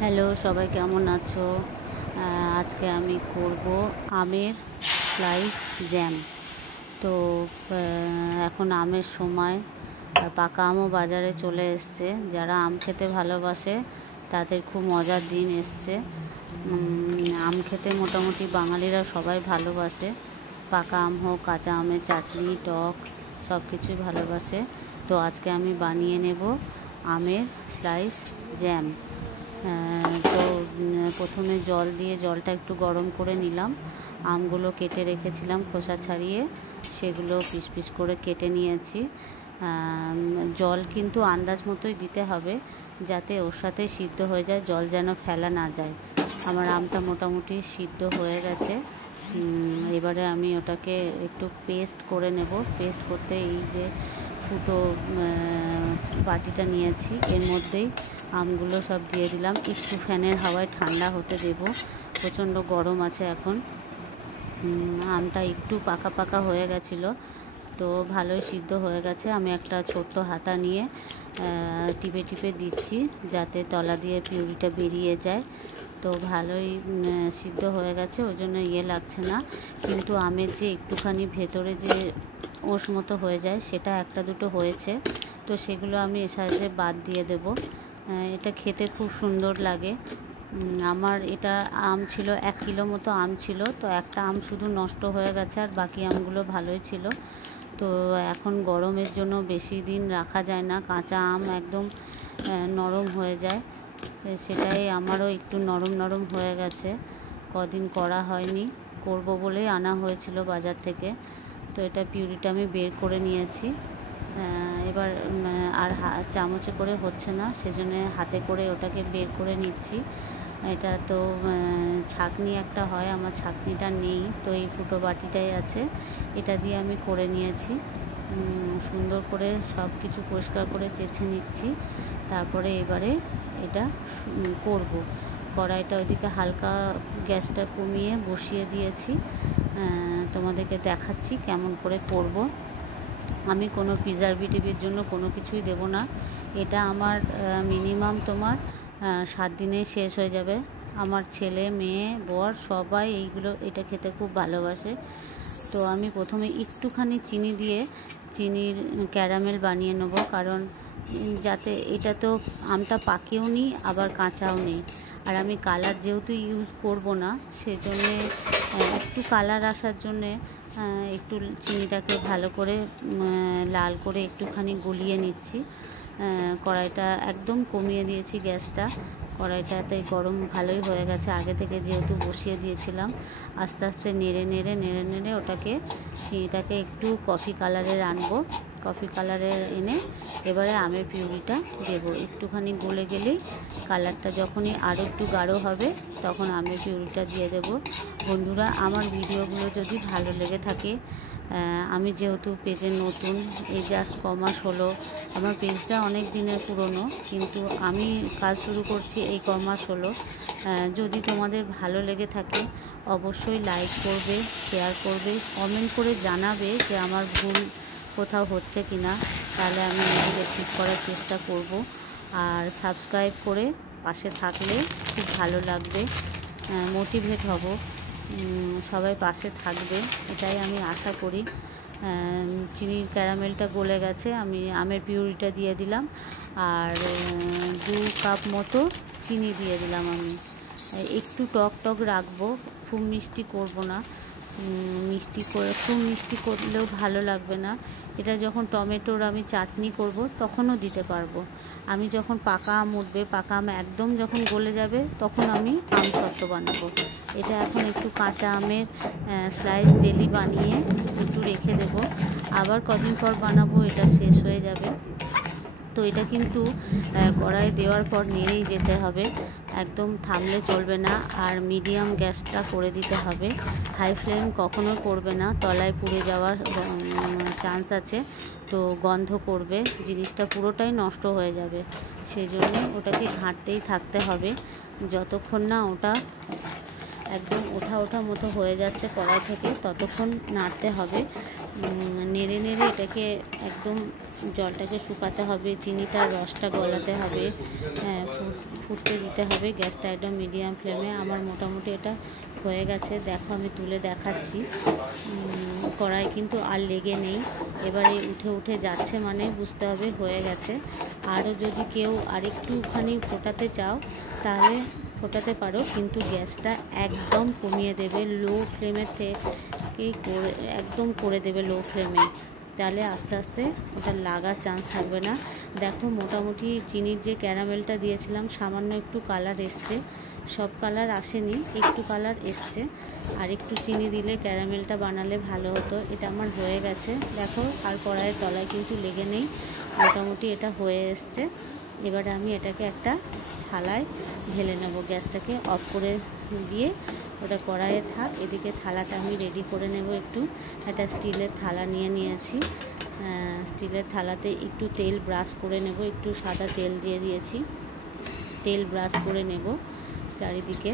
Hello, সবাই কেমন আছো? আজকে আমি করব আমের স্লাইস জ্যাম। তো এখন আমের সময়, আর পাকা আমও বাজারে চলে এসছে। যারা আম খেতে ভালোবাসে তাদের খুব মজার দিন এসছে। আম খেতে মোটামুটি বাঙালিরা সবাই ভালোবাসে। পাকা আম হোক, কাঁচা আমের চাটনি, টক সব কিছুই ভালোবাসে। তো আজকে আমি বানিয়ে নেব আমের স্লাইস জ্যাম। তো প্রথমে জল দিয়ে জলটা একটু গরম করে নিলাম। আমগুলো কেটে রেখেছিলাম খোসা ছাড়িয়ে, সেগুলো পিস পিস করে কেটে নিয়েছি। জল কিন্তু আন্দাজ মতোই দিতে হবে, যাতে ওর সাথে সিদ্ধ হয়ে যায়, জল যেন ফেলা না যায়। আমার আমটা মোটামুটি সিদ্ধ হয়ে গেছে। এবারে আমি ওটাকে একটু পেস্ট করে নেব। পেস্ট করতে এই যে ফুটো বাটিটা নিয়েছি, এর মধ্যেই আমগুলো সব দিয়ে দিলাম। একটু ফ্যানের হাওয়ায় ঠান্ডা হতে দেব, প্রচণ্ড গরম আছে এখন। আমটা একটু পাকা পাকা হয়ে গেছিলো, তো ভালোই সিদ্ধ হয়ে গেছে। আমি একটা ছোট্ট হাতা নিয়ে টিপে টিপে দিচ্ছি, যাতে তলা দিয়ে পিউরিটা বেরিয়ে যায়। তো ভালোই সিদ্ধ হয়ে গেছে, ওই জন্য লাগছে না। কিন্তু আমের যে একটুখানি ভেতরে যে ওষ মতো হয়ে যায়, সেটা একটা দুটো হয়েছে, তো সেগুলো আমি এর সাহায্যে বাদ দিয়ে দেব। এটা খেতে খুব সুন্দর লাগে। আমার এটা আম ছিল 1 কিলো মতো আম ছিল, তো একটা আম শুধু নষ্ট হয়ে গেছে, আর বাকি আমগুলো ভালোই ছিল। তো এখন গরমের জন্য বেশি দিন রাখা যায় না, কাঁচা আম একদম নরম হয়ে যায়। সেটাই আমারও একটু নরম নরম হয়ে গেছে, কদিন করা হয়নি, করব বলেই আনা হয়েছিল বাজার থেকে। তো এটা পিউরিটা আমি বের করে নিয়েছি। এবার আর চামচে করে হচ্ছে না, সেজন্য হাতে করে ওটাকে বের করে নিচ্ছি। এটা তো ছাঁকনি একটা হয়, আমার ছাঁকনিটা নেই, তো এই ফুটো বাটিটাই আছে, এটা দিয়ে আমি করে নিয়েছি। সুন্দর করে সব কিছু পরিষ্কার করে চেঁচে নিচ্ছি। তারপরে এবারে এটা করব। কড়াইটা ওইদিকে হালকা গ্যাসটা কমিয়ে বসিয়ে দিয়েছি। তোমাদেরকে দেখাচ্ছি কেমন করে করব। আমি কোনো প্রিজারভেটিভের জন্য কোনো কিছুই দেব না। এটা আমার মিনিমাম তোমার 7 দিনেই শেষ হয়ে যাবে। আমার ছেলে, মেয়ে, বর সবাই এটা খেতে খুব ভালোবাসে। তো আমি প্রথমে একটুখানি চিনি দিয়ে চিনির ক্যারামেল বানিয়ে নেব, কারণ যাতে এটা তো আমটা পাকেও নি, আবার কাঁচাও নেই। আর আমি কালার যেহেতু ইউজ করব না, সেজন্যে একটু কালার আসার জন্যে একটু চিনিটাকে ভালো করে লাল করে একটুখানি গলিয়ে নিচ্ছি। কড়াইটা একদম কমিয়ে দিয়েছি গ্যাসটা। কড়াইটাতে গরম ভালোই হয়ে গেছে, আগে থেকে যেহেতু বসিয়ে দিয়েছিলাম। আস্তে আস্তে নেড়ে নেড়ে ওটাকে চিনিটাকে একটু কফি কালারের আনবো। কফি কালারের এনে এবারে আমের পিউরিটা দেবো। একটুখানি গলে গেলেই, কালারটা যখনই আরও একটু গাঢ় হবে, তখন আমের পিউরিটা দিয়ে দেব। বন্ধুরা, আমার ভিডিওগুলো যদি ভালো লেগে থাকে, আমি যেহেতু পেজে নতুন, এই জাস্ট কমাস হলো, আমার পেজটা অনেক দিনের পুরনো, কিন্তু আমি কাজ শুরু করছি এই কমাস হলো। যদি তোমাদের ভালো লেগে থাকে, অবশ্যই লাইক করবে, শেয়ার করবে, কমেন্ট করে জানাবে যে আমার ভুল কোথাও হচ্ছে কি না, তাহলে আমি নিজেকে ঠিক করার চেষ্টা করব। আর সাবস্ক্রাইব করে পাশে থাকলে খুব ভালো লাগবে, মোটিভেট হব। সবাই পাশে থাকবে, এটাই আমি আশা করি। চিনির ক্যারামেলটা গলে গেছে, আমি আমের পিউরিটা দিয়ে দিলাম, আর 2 কাপ মতো চিনি দিয়ে দিলাম। আমি একটু টক টক রাখবো, খুব মিষ্টি করব না। খুব মিষ্টি করলেও ভালো লাগবে না। এটা যখন টমেটোর আমি চাটনি করব, তখনও দিতে পারবো। আমি যখন পাকা আম উঠবে, পাকা আম একদম যখন গলে যাবে, তখন আমি আম সত্ত্ব বানাবো। এটা এখন একটু কাঁচা আমের স্লাইস জেলি বানিয়ে একটু রেখে দেব, আবার কদিন পর বানাবো, এটা শেষ হয়ে যাবে। তো এটা কিন্তু কড়াইয়ে দেওয়ার পর নেড়েই যেতে হবে, একদম থামলে চলবে না। আর মিডিয়াম গ্যাসটা করে দিতে হবে, হাই ফ্লেম কখনো করবে না, তলায় পুড়ে যাওয়ার চান্স আছে। তো গন্ধ করবে, জিনিসটা পুরোটাই নষ্ট হয়ে যাবে। সেই জন্যে ওটাকে ঘাঁটতেই থাকতে হবে, যতক্ষণ না ওটা একদম ওঠা মতো হয়ে যাচ্ছে কড়াই থেকে, ততক্ষণ নাড়তে হবে। নেড়ে নেড়ে এটাকে একদম জলটাকে শুকাতে হবে, চিনিটার রসটা গলাতে হবে, ফুটতে দিতে হবে। গ্যাসটা একদম মিডিয়াম ফ্লেমে। আমার মোটামুটি এটা হয়ে গেছে, দেখো আমি তুলে দেখাচ্ছি। কড়াই কিন্তু আর লেগে নেই, এবারে উঠে উঠে যাচ্ছে, মানে বুঝতে হবে হয়ে গেছে। আরও যদি কেউ আরেকটুখানি ফোটাতে চাও তাহলে ফোটাতে পারো, কিন্তু গ্যাসটা একদম কমিয়ে দেবে, লো ফ্লেমের থেকেই একদম করে দেবে লো ফ্লেমে, তাহলে আস্তে আস্তে ওটা লাগার চান্স থাকবে না। দেখো মোটামুটি চিনির যে ক্যারামেলটা দিয়েছিলাম সামান্য একটু কালার এসছে, সব কালার আসেনি, একটু কালার এসছে। আর একটু চিনি দিলে ক্যারামেলটা বানালে ভালো হতো। এটা আমার হয়ে গেছে, দেখো আর কড়াইয়ের তলায় কিন্তু লেগে নেই, মোটামুটি এটা হয়ে এসছে। এবারে আমি এটাকে একটা থালায় ঢেলে নেব, গ্যাসটাকে অফ করে দিয়ে ওটা কড়াইয়ে থাক। এদিকে থালাটা আমি রেডি করে নেব। একটু একটা স্টিলের থালা নিয়েছি, স্টিলের থালাতে একটু তেল ব্রাশ করে নেব, একটু সাদা তেল দিয়ে দিয়েছি, তেল ব্রাশ করে নেব চারিদিকে।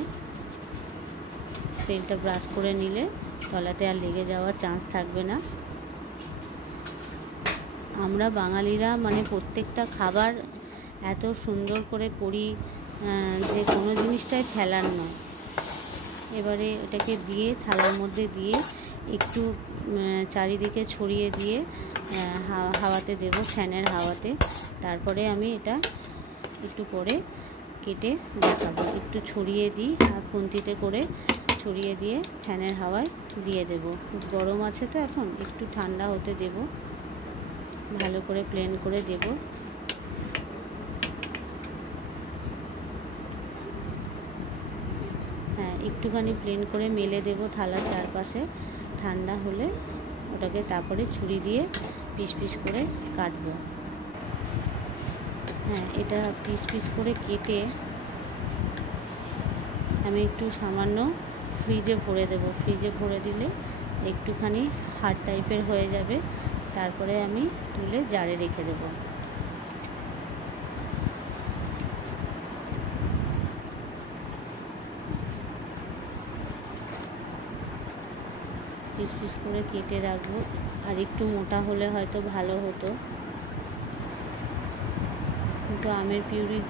তেলটা ব্রাশ করে নিলে তলাতে আর লেগে যাওয়ার চান্স থাকবে না। আমরা বাঙালিরা মানে প্রত্যেকটা খাবার এত সুন্দর করে করি যে কোনো জিনিসটাই ফেলার নয়। এবারে এটাকে দিয়ে থালার মধ্যে দিয়ে একটু চারিদিকে ছড়িয়ে দিয়ে হাওয়াতে দেব, ফ্যানের হাওয়াতে। তারপরে আমি এটা একটু করে কেটে দেখাবো। একটু ছড়িয়ে দিই, খুন্তিতে করে ছড়িয়ে দিয়ে ফ্যানের হাওয়ায় দিয়ে দেব। গরম আছে তো এখন, একটু ঠান্ডা হতে দেব, ভালো করে প্লেন করে দেব। হ্যাঁ, একটুখানি প্লেন করে মেলে দেব থালার চারপাশে। ঠান্ডা হলে ওটাকে তারপরে ছুরি দিয়ে পিস পিস করে কাটবো। হ্যাঁ, এটা পিস পিস করে কেটে আমি একটু সামান্য ফ্রিজে ভরে দেব। ফ্রিজে ভরে দিলে একটুখানি হার্ড টাইপের হয়ে যাবে, তারপরে আমি তুলে জারে রেখে দেব। পিস পিস করে কেটে রাখবো। আর একটু মোটা হলে হয়তো ভালো হতো, কিন্তু আমের পিউরি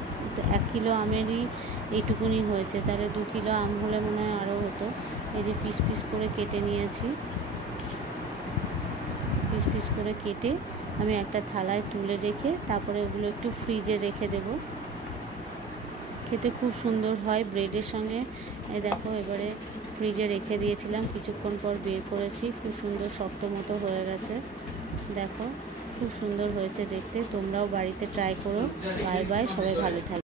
1 কিলো আমেরই এইটুকুনি হয়েছে, তাহলে 2 কিলো আম হলে মনে হয় আরও হতো। এই যে পিস পিস করে কেটে নিয়েছি, পিস পিস করে কেটে আমি একটা থালায় তুলে রেখে তারপরে ওগুলো একটু ফ্রিজে রেখে দেব। খেতে খুব সুন্দর হয় ব্রেডের সঙ্গে। এই দেখো এবারে ফ্রিজে রেখে দিয়েছিলাম, কিছুক্ষণ পর বের করেছি, খুব সুন্দর শক্ত মতো হয়ে গেছে। দেখো খুব সুন্দর হয়েছে দেখতে, তোমরাও বাড়িতে ট্রাই করো। বাই বাই, সবাই ভালো থাকবে।